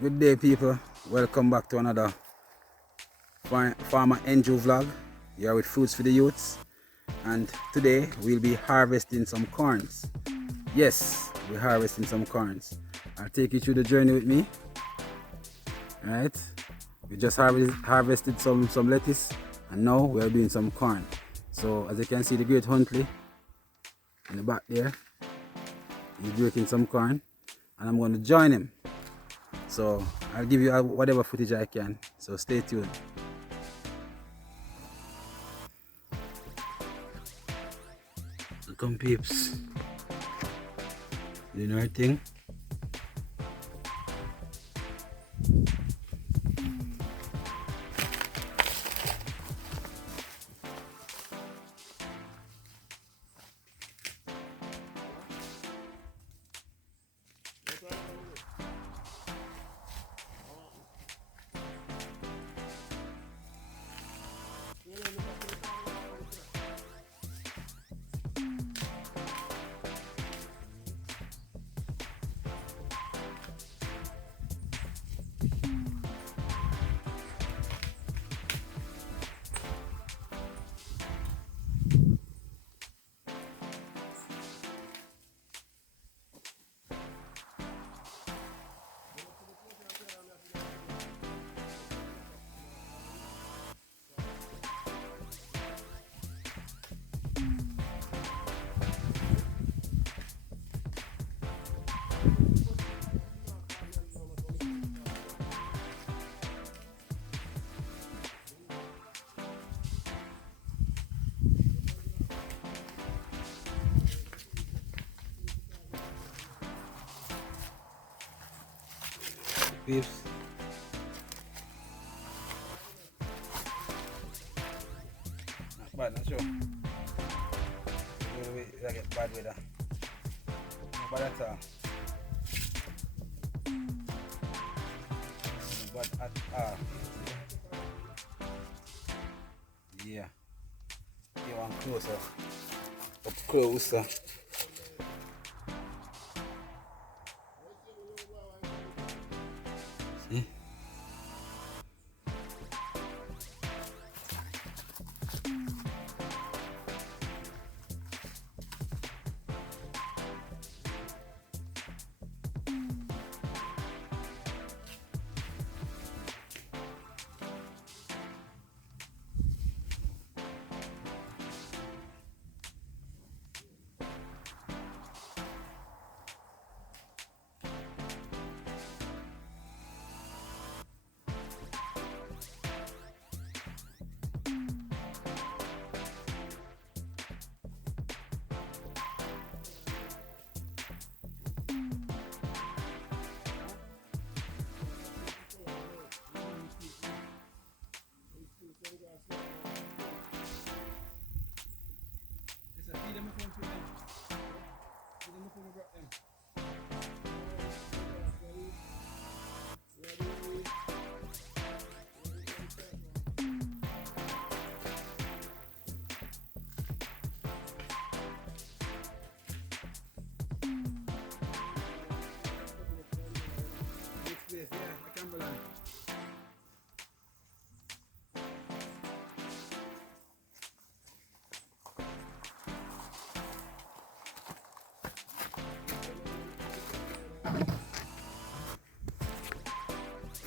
Good day, people. Welcome back to another Farmer Andrew vlog. Here with Fruits for the Youths, and today we'll be harvesting some corns. Yes, we're harvesting some corns. I'll take you through the journey with me. Alright, we just harvested some lettuce, and now we are doing some corn. So as you can see, the great Huntley in the back there, he's breaking some corn, and I'm going to join him. So I'll give you whatever footage I can, so stay tuned. Come peeps, doing our thing. Peeps. Not bad, not sure. I get bad weather. Not bad at all. Not bad at all. Yeah. You want closer. Up closer. See?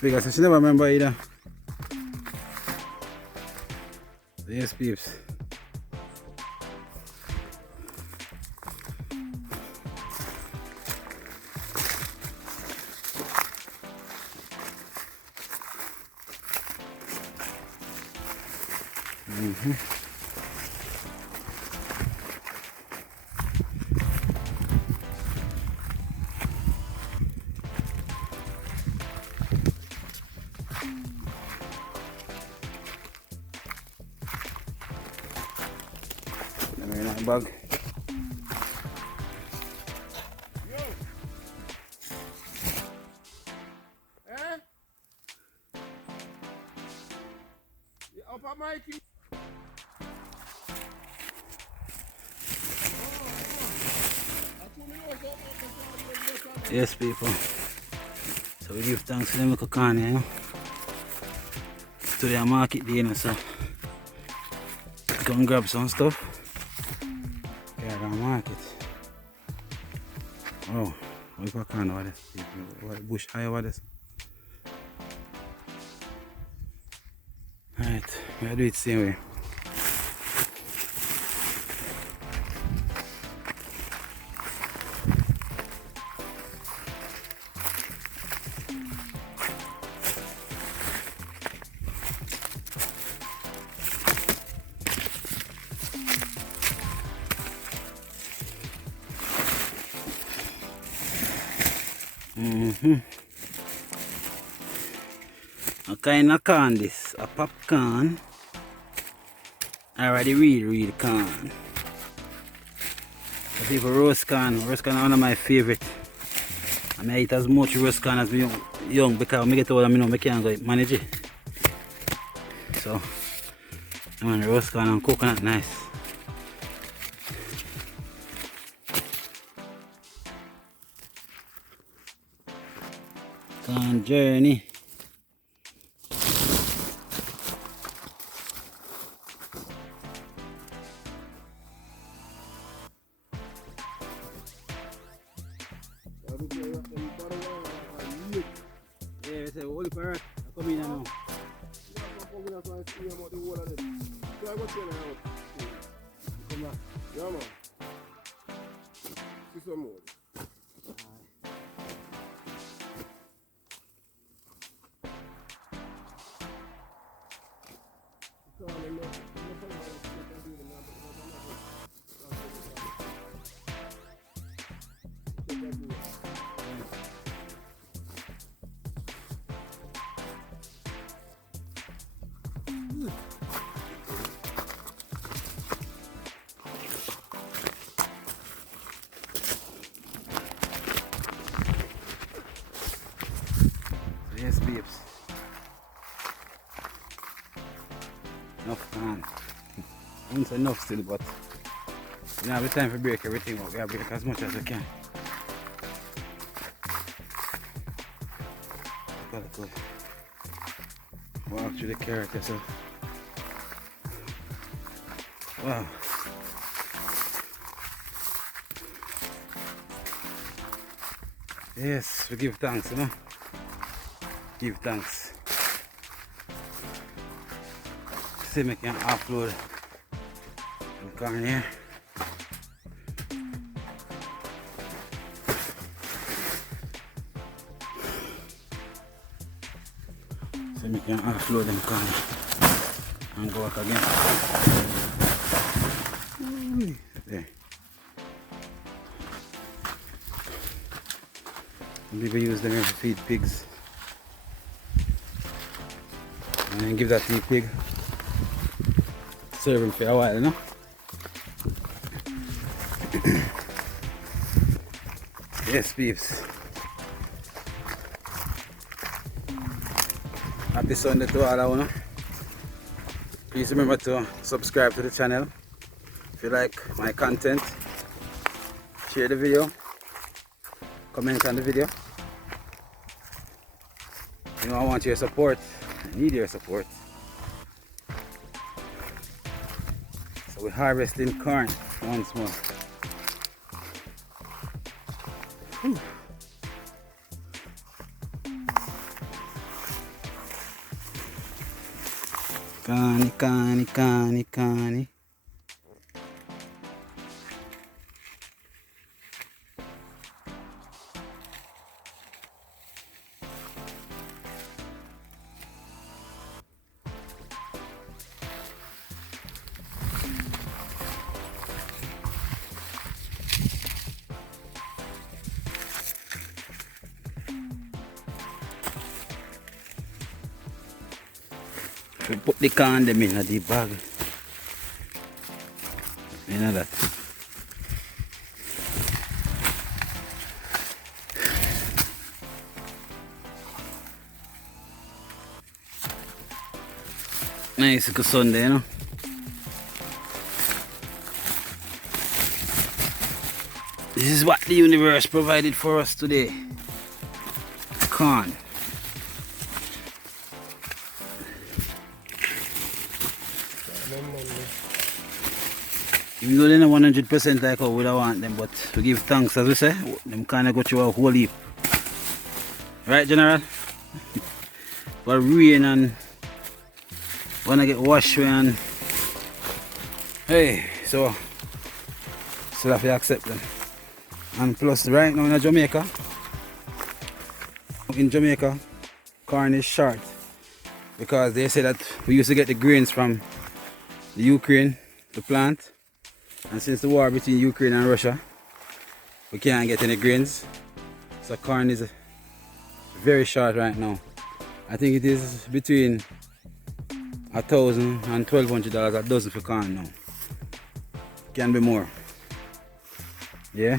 Because she never remember either. Yes, peeps. Bag. Yes, people. So So we give thanks for them little corn here, you know. Today I market day, you know, so come grab some stuff. Yeah, I gotta market. Oh, what a corn over this? What bush high over this? Alright, we gotta do it the same way. A kind of corn this, a popcorn, or the real corn. The people roast corn is one of my favorite. I eat as much roast corn as me young because when I get older, I can't go manage it. So, roast corn and coconut nice. Corn journey. Yeah, say holy parrot, come in now. Come back. Yeah, man. See some more. Yes, babes. Enough corn. I won't say enough still, but we don't have the time to break everything, but we have to break as much as we can. Look at it, walk through the carrot yourself. Wow. Yes, we give thanks, you know. Give thanks. See, I can upload the corn here. So I can offload them corn and go back again. There. People use them here to feed pigs. And give that to the pig. Serve him for a while, you know. Yes, peeps. Happy Sunday to all of you. Please remember to subscribe to the channel. If you like my content, share the video, comment on the video. You know, I want your support. I need your support. So we're harvesting corn once more. Connie. We put the corn them in the bag. You know that. Nice good Sunday, you know. This is what the universe provided for us today. corn. Even though they're not 100% like how we don't want them, but we give thanks, as we say, them kind of go through a whole heap. Right, General? But rain and wanna get washed and hey, so still have to accept them. And plus, right now in Jamaica, corn is short because they say that we used to get the grains from the Ukraine, the plant, and since the war between Ukraine and Russia, we can't get any grains. So corn is very short right now. I think it is between $1,000 and $1,200 a dozen for corn now. Can be more. Yeah.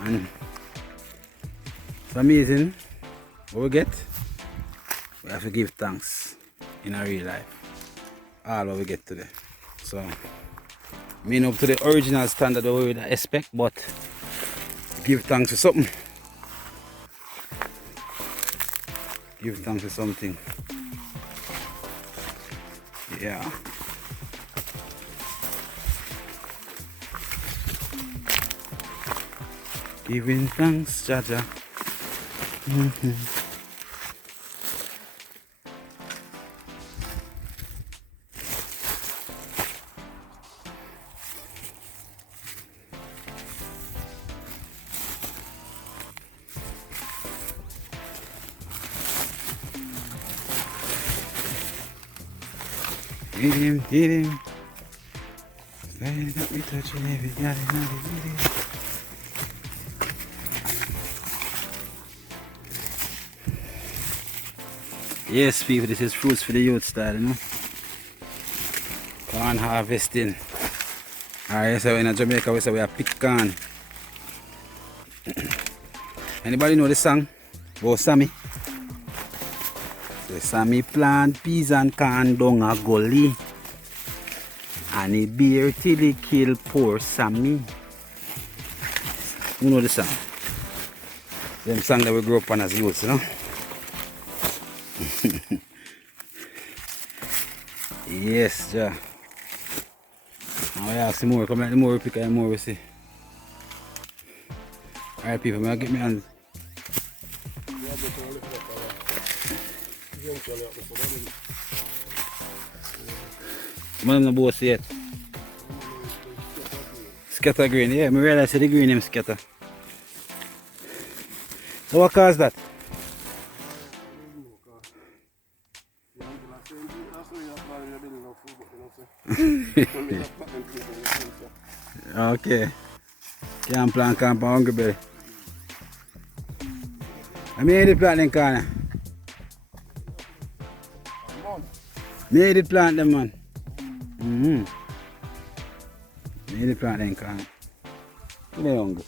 And it's amazing what we get. We have to give thanks in our real life. All what we get today. So mean up to the original standard that we would expect, but give thanks for something. Give thanks for something. Yeah. Giving thanks, Jaja. Get him. Got me touching every got it. Yes, people, this is Fruits for the Youth style, you know. Corn harvesting. Alright, so in Jamaica we say we have pick corn. Anybody know the song about Sammy? The Sammy plant peas and corn down a gully, and he bear till he kill poor Sammy. You know the song? Them song that we grew up on as youths, you know. Yes, ja. Now we have some more. Come like the more we pick, the more we see. Alright, people, may I get me hands. Some of them not both see it. Scatter green, yeah, I realize the green name scatter. So what caused that? Okay. Can't plant camp on Hungry Berry. I made it plant them corner. Made it plant them, man. Made it plant them corner. They're hungry.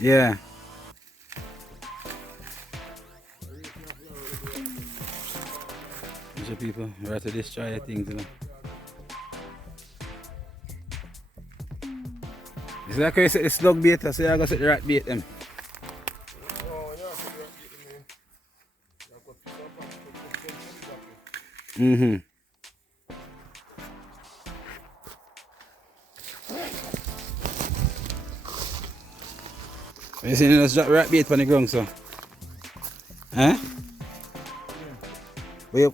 Yeah. Bunch of people we have to destroy things, you know. It's like I set the slug bait, so you gotta set the rat bait them. You see, let's drop rat bait on the ground, so. Huh? Yeah.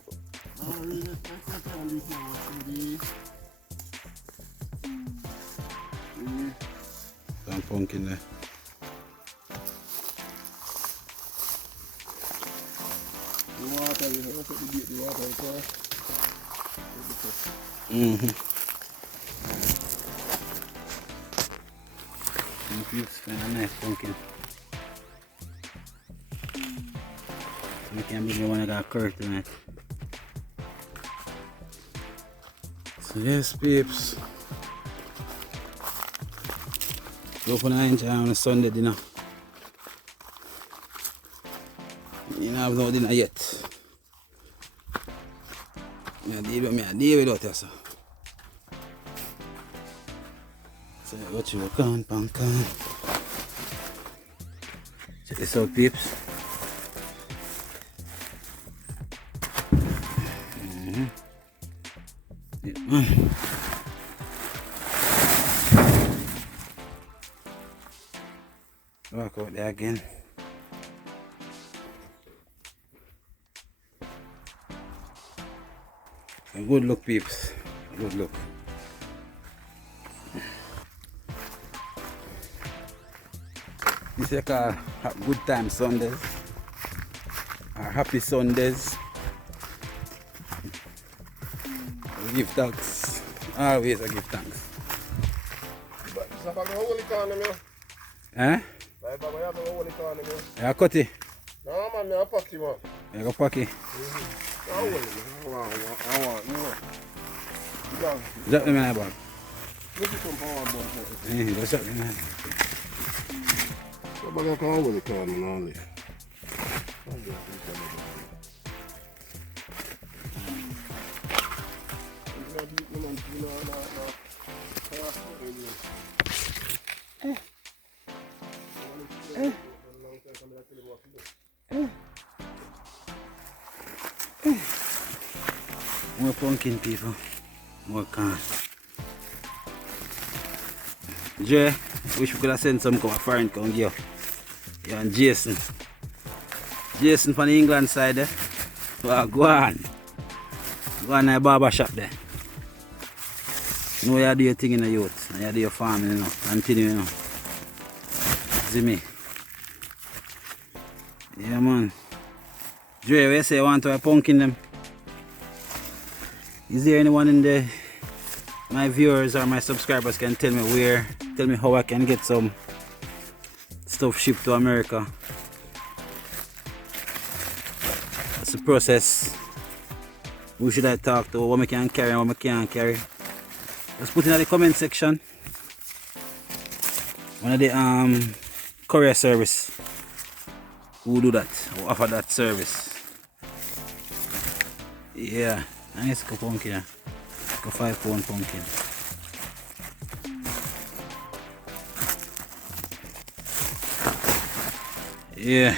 Some pumpkin there. It's kind of nice pumpkin. I can't believe the one that got curved tonight. So yes, peeps. Go for an enjoy on a Sunday dinner. You don't have no dinner yet. I deal with that, sir. So what you can, pan can. Check this out, peeps. Yeah, man. Walk out there again. A good look, peeps. Good look. This is called Good Time Sundays. Or Happy Sundays. We give thanks. Always I give thanks. Eh? Yeah, cut it. No, man, I pack him up. I go pack it. Drop them in my bag. Look at some power bomb. Yeah, go drop them in my bag. So bag I can't hold the car only. More pumpkin, people. More corn. Jay, wish we could have sent some foreign come here. Yeah, and Jason. Jason from the England side there. Well, go on. Go on to the barber shop there. You know you do your thing in the youth. And you do your farming, you know. Continue, you know. See me? Yeah, man. Dre, where you say you want to have pumpkin them? Is there anyone in the my viewers or my subscribers can tell me how I can get some stuff shipped to America? That's the process. Who should I talk to? What I can carry and what I can't carry? Just put in the comment section. One of the courier service who do that, who offer that service. Yeah, nice pumpkin. 5 pound pumpkin. Yeah.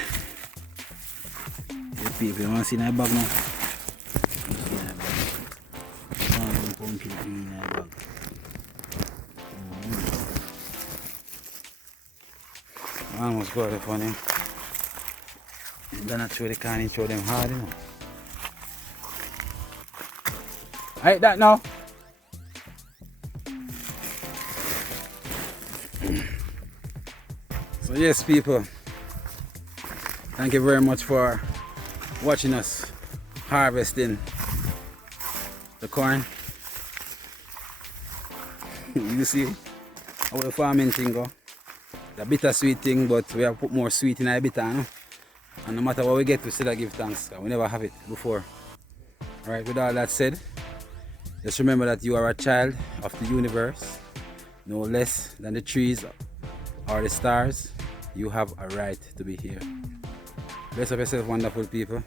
Yeah, people, you want to see that bag now? See that bag. Pumpkin in that bag. I almost got it funny. You're gonna throw the can, throw them hard, you know. I ate that now. So yes, people, thank you very much for watching us harvesting the corn. You see how the farming thing go. The bittersweet thing, but we have put more sweet in our bitter, no? And no matter what we get, we still give thanks. We never have it before. Alright, with all that said, just remember that you are a child of the universe, no less than the trees or the stars. You have a right to be here. Bless up yourself, wonderful people.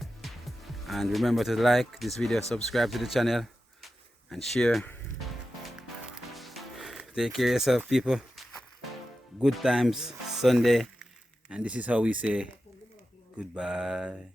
And remember to like this video, subscribe to the channel, and share. Take care of yourself, people. Good times, Sunday. And this is how we say goodbye.